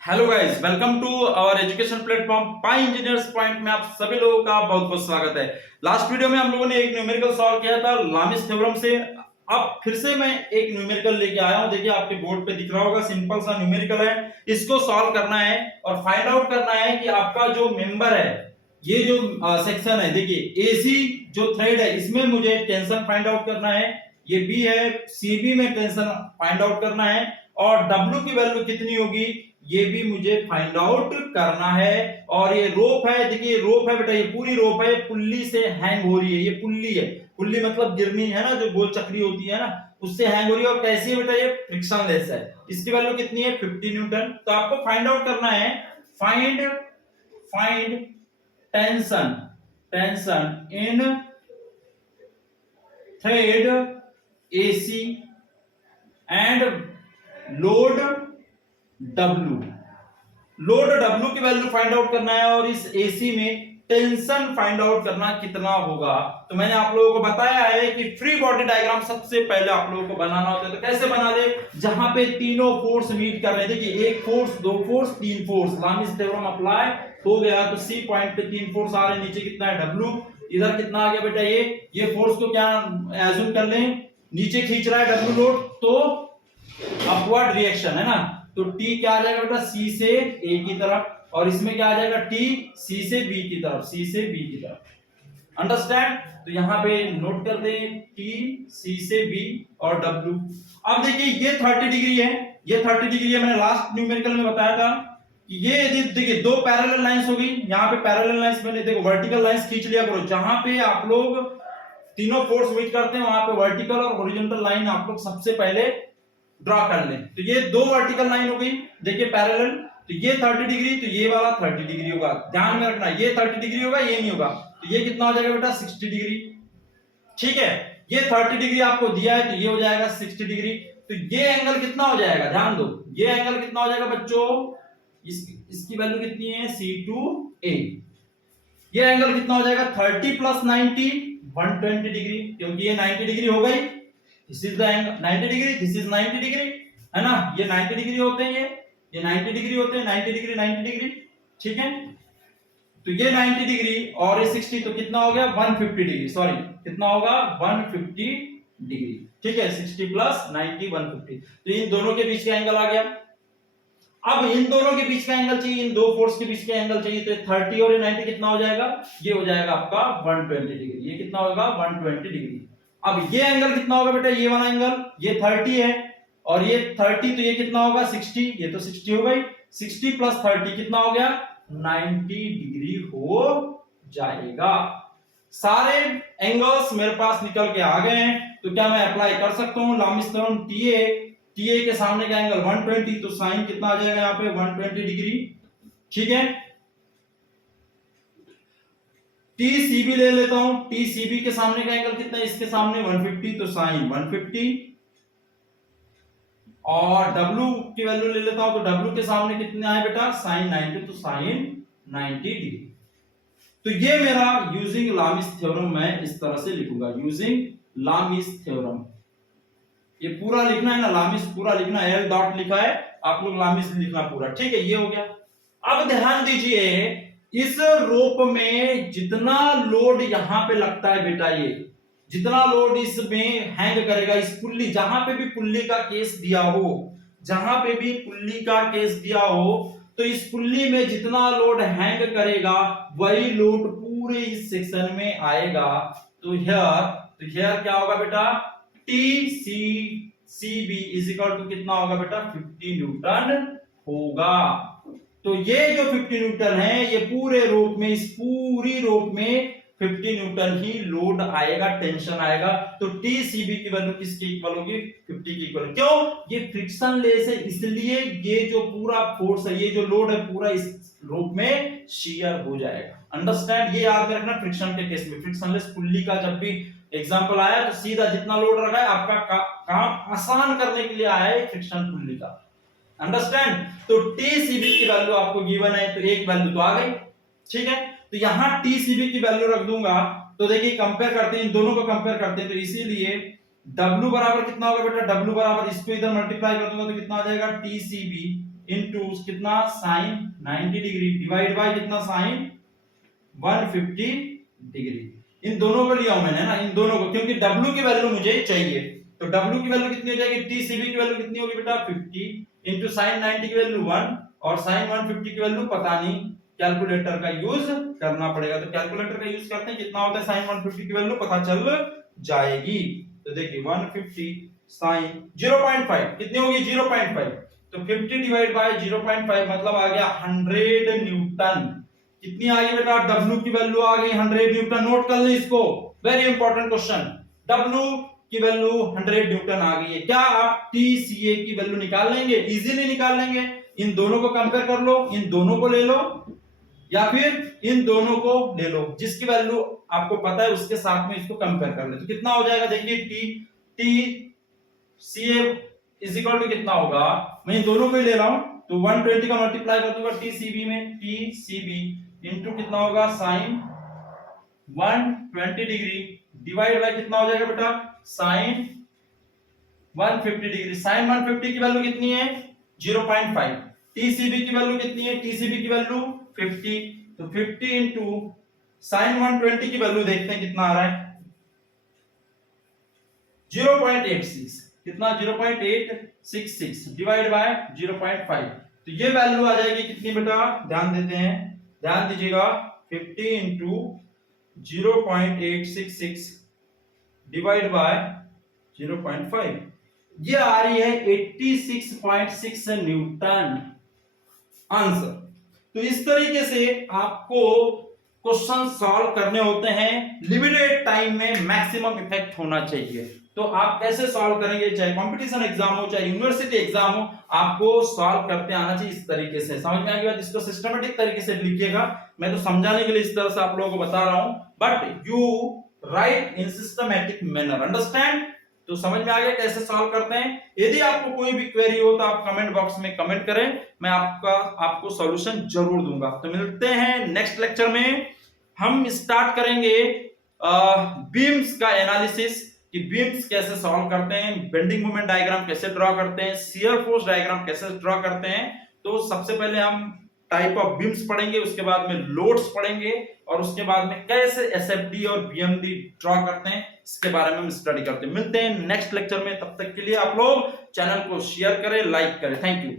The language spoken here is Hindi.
Hello guys, welcome to our education platform pi engineers point में आप सभी लोगों का बहुत बहुत स्वागत है। लास्ट वीडियो में हम लोगों ने एक न्यूमेरिकल सॉल्व किया था लामिस थ्योरम से। अब फिर से मैं एक न्यूमेरिकल लेके आया हूं। देखिए आपके बोर्ड पे दिख रहा होगा, सिंपल सा न्यूमेरिकल है। इसको सॉल्व करना है और फाइंड आउट करना है कि आपका जो मेंबर है, ये जो सेक्शन है, देखिए एसी जो थ्रेड है इसमें मुझे टेंशन फाइंड आउट करना है। ये बी है, सीबी में टेंशन फाइंड आउट करना है और डब्ल्यू की वैल्यू कितनी होगी ये भी मुझे फाइंड आउट करना है। और ये रोप है, देखिए रोप है बेटा, ये पूरी रोप है, पुल्ली से हैंग हो रही है। ये पुल्ली है, पुल्ली मतलब गिरनी है ना, जो गोल चक्री होती है ना, उससे हैंग हो रही है। और कैसी है बेटा, ये फ्रिक्शन लेस है। इसकी वैल्यू कितनी है 50 न्यूटन। तो आपको फाइंड आउट करना है, find find tension tension in thread AC and load W। Load W की वैल्यू फाइंड आउट करना है और इस AC में टेंशन फाइंड आउट करना कितना होगा। तो मैंने आप लोगों को बताया है कि फ्री बॉडी डायग्राम सबसे पहले आप लोगों को बनाना होता है। तो कैसे बना ले, जहां पे तीनों फोर्स मीट कर रहे हैं। देखिए एक फोर्स, दो फोर्स, तीन फोर्स, लामिस थ्योरम अप्लाई हो गया। तो C पॉइंट पे तीन फोर्स आ रहे हैं, नीचे कितना है W, इधर कितना आ गया बेटा, ये फोर्स को क्या एज्यूम कर लें, नीचे खींच रहा है W लोड, तो अपवर्ड रिएक्शन है ना। तो T क्या आ जाएगा बेटा, C से A की तरफ, और इसमें क्या आ जाएगा T C से B की तरफ, C से B की तरफ। अंडरस्टैंड। तो यहां पे नोट कर दें T C से B और W। अब देखिए ये 30 डिग्री है, ये 30 डिग्री है। मैंने लास्ट न्यूमेरिकल में बताया था कि ये देखिए दो पैरेलल लाइंस हो गई। यहाँ पे पैरेलल लाइंस मैंने देखो वर्टिकल लाइंस खींच लिया करो। जहां पे आप लोग तीनों फोर्स मीट करते हैं वहां पे वर्टिकल और हॉरिजॉन्टल लाइन आप लोग सबसे पहले ड्रॉ कर लें। तो ये दो वर्टिकल लाइन हो गई, देखिए पैरेलल। तो ये 30 डिग्री, तो ये वाला 30 डिग्री होगा। ध्यान में रखना, ये 30 डिग्री होगा, ये नहीं होगा। तो ये कितना हो जाएगा बेटा 60 डिग्री। ठीक है, ये 30 डिग्री आपको दिया है, तो ये हो जाएगा 60 डिग्री। तो ये एंगल कितना हो जाएगा, ध्यान दो, ये एंगल कितना हो जाएगा बच्चों, इसकी वैल्यू कितनी है C2A। ये एंगल कितना हो जाएगा 30 प्लस 90 120 डिग्री, क्योंकि ये 90 डिग्री हो गई। This is the angle 90 degree, this is 90 degree, है ना। ये 90 डिग्री होते हैं, ये 90 डिग्री होते हैं, 90 डिग्री 90 डिग्री। ठीक है, तो ये 90 डिग्री और ये 60, तो कितना हो गया 150 डिग्री, सॉरी कितना होगा 150 डिग्री। ठीक है, 60 प्लस 90 150। तो इन दोनों के बीच का एंगल आ गया। अब इन दोनों के बीच का एंगल चाहिए, इन दो फोर्स के बीच का एंगल चाहिए। तो 30 और 90 कितना हो जाएगा, ये हो जाएगा आपका 120 डिग्री। ये कितना होगा 120 डिग्री। अब ये एंगल कितना होगा बेटा, ये वाला एंगल, ये 30 है और ये 30, तो ये कितना होगा 60, ये तो 60 हो गई। 60 प्लस 30 कितना हो गया 90 डिग्री हो जाएगा। सारे एंगल्स मेरे पास निकल के आ गए हैं। तो क्या मैं अप्लाई कर सकता हूं लामिस थ्योरम TA के सामने का एंगल 120, तो साइन कितना आ जाएगा यहाँ पे 120 डिग्री। ठीक है, TCB ले लेता हूं, TCB के सामने का एंगल कितना है, इसके सामने 150, तो साइन 150। और W की वैल्यू ले लेता हूं, तो W के सामने कितना है बेटा साइन 90, तो साइन 90 डिग्री। तो ये मेरा यूजिंग लामिस थ्योरम मैं इस तरह से लिखूंगा, यूजिंग लामिस थ्योरम। ये पूरा लिखना है ना, लामिस पूरा लिखना, L डॉट लिखा है, आप लोग लामिस लिखना पूरा। ठीक है, ये हो गया। अब ध्यान दीजिए, इस रोप में जितना लोड यहां पे लगता है बेटा, ये जितना लोड इसमें हैंग करेगा, इस पुल्ली, जहां पे भी पुल्ली का केस दिया हो, जहां पे भी पुल्ली का केस दिया हो, तो इस पुल्ली में जितना लोड हैंग करेगा वही लोड पूरे इस सेक्शन में आएगा। तो हियर क्या होगा बेटा, TCB इज इक्वल टू कितना होगा बेटा 50 न्यूटन होगा। तो ये जो 50 न्यूटन है, ये पूरे रोप में, इस पूरी रोप में 50 न्यूटन ही लोड आएगा, टेंशन आएगा। तो TCB की वैल्यू किसके इक्वल होगी 50 की इक्वल। क्यों, ये फ्रिक्शन लेस है, इसलिए ये जो पूरा फोर्स है, ये जो लोड है पूरा इस रोप में शेयर हो जाएगा। अंडरस्टैंड, ये याद रखना फ्रिक्शन के केस में, फ्रिक्शनलेस पुल्ली का जब भी एग्जांपल आया तो सीधा जितना लोड रखा है आपका काम आसान करने के लिए आया है फ्रिक्शन पुल्ली का। अंडरस्टैंड। तो TCB की वैल्यू आपको गिवन है, तो एक वैल्यू तो आ गई। ठीक है, तो यहां TCB की वैल्यू रख दूंगा। तो देखिए कंपेयर करते हैं, इन दोनों को कंपेयर करते हैं। तो इसीलिए W बराबर कितना होगा बेटा, W बराबर इसको इधर मल्टीप्लाई कर दूंगा तो कितना आ जाएगा TCB इनटू कितना साइन 90 डिग्री डिवाइड बाय कितना साइन 150 डिग्री। इन दोनों को लिया हूं मैंने ना, इन दोनों को, क्योंकि W की वैल्यू मुझे चाहिए। तो W की वैल्यू कितनी हो जाएगी, TCB की वैल्यू कितनी होगी बेटा 50 इनटू साइन 90 की वैल्यू 1 और साइन 150 की वैल्यू पता नहीं, कैलकुलेटर का यूज करना पड़ेगा। तो कैलकुलेटर का यूज करते हैं, कितना होता है साइन 150 की वैल्यू पता चल जाएगी। तो देखिए 150 साइन 0.5 कितनी होगी 0.5, तो 50 डिवाइड बाय 0.5 मतलब आ गया 100 न्यूटन। कितनी आ गई बेटा W की वैल्यू आ गई 100 न्यूटन। नोट कर ले इसको, वेरी इंपॉर्टेंट क्वेश्चन। W की वैल्यू 100 न्यूटन आ गई है। क्या आप TCA की वैल्यू निकाल लेंगे, इजीली निकाल लेंगे। इन दोनों को कंपेयर कर लो, इन दोनों को ले लो या फिर इन दोनों को ले लो, जिसकी वैल्यू आपको पता है उसके साथ में इसको कंपेयर कर ले। तो कितना हो जाएगा देखिए TCA इज इक्वल टू कितना होगा, मैं इन दोनों को ही ले रहा हूं, तो 120 का मल्टीप्लाई कर दूंगा TCB में, TCB इनटू कितना होगा साइन 120 डिग्री डिवाइड बाय कितना हो जाएगा बेटा साइन 150 डिग्री। साइन 150 की वैल्यू कितनी है 0.5, TCB की वैल्यू कितनी है, TCB की वैल्यू 50, तो 50 इंटू साइन 120 की वैल्यू देखते हैं कितना आ रहा है 0.86, कितना 0.866 डिवाइड बाय 0.5, तो ये वैल्यू आ जाएगी कितनी बेटा, ध्यान देते हैं, ध्यान दीजिएगा, 50 इंटू 0.866 डिवाइड बाय 0.5, ये आ रही है 86.6 न्यूटन आंसर। तो इस तरीके से आपको क्वेश्चन सॉल्व करने होते हैं, लिमिटेड टाइम में मैक्सिमम इफेक्ट होना चाहिए। तो आप कैसे सॉल्व करेंगे, चाहे कंपटीशन एग्जाम हो चाहे यूनिवर्सिटी एग्जाम हो, आपको सॉल्व करते आना चाहिए इस तरीके से। समझ में आ गया, इसको सिस्टमेटिक तरीके से लिखिएगा। मैं तो समझाने के लिए इस तरह से आप लोगों को बता रहा हूं, but you right in systematic manner, understand. तो समझ में आ गया कैसे सॉल्व करते हैं। यदि आपको कोई भी क्वेरी हो तो आप कमेंट बॉक्स में कमेंट करें, मैं आपको सॉल्यूशन जरूर दूंगा। तो मिलते हैं नेक्स्ट लेक्चर में। हम स्टार्ट करेंगे बीम्स का एनालिसिस, कि बीम्स कैसे सॉल्व करते हैं, बेंडिंग मोमेंट डायग्राम कैसे ड्रॉ करते हैं, शियर फोर्स डायग्राम कैसे ड्रॉ करते हैं। तो सबसे पहले हम टाइप ऑफ बीम्स पढ़ेंगे, उसके बाद में लोड्स पढ़ेंगे, और उसके बाद में कैसे एसएफडी और बीएमडी ड्रॉ करते हैं, इसके बारे में हम स्टडी करते हैं। मिलते हैं नेक्स्ट लेक्चर में, तब तक के लिए आप लोग चैनल को शेयर करें, लाइक करें। Thank you.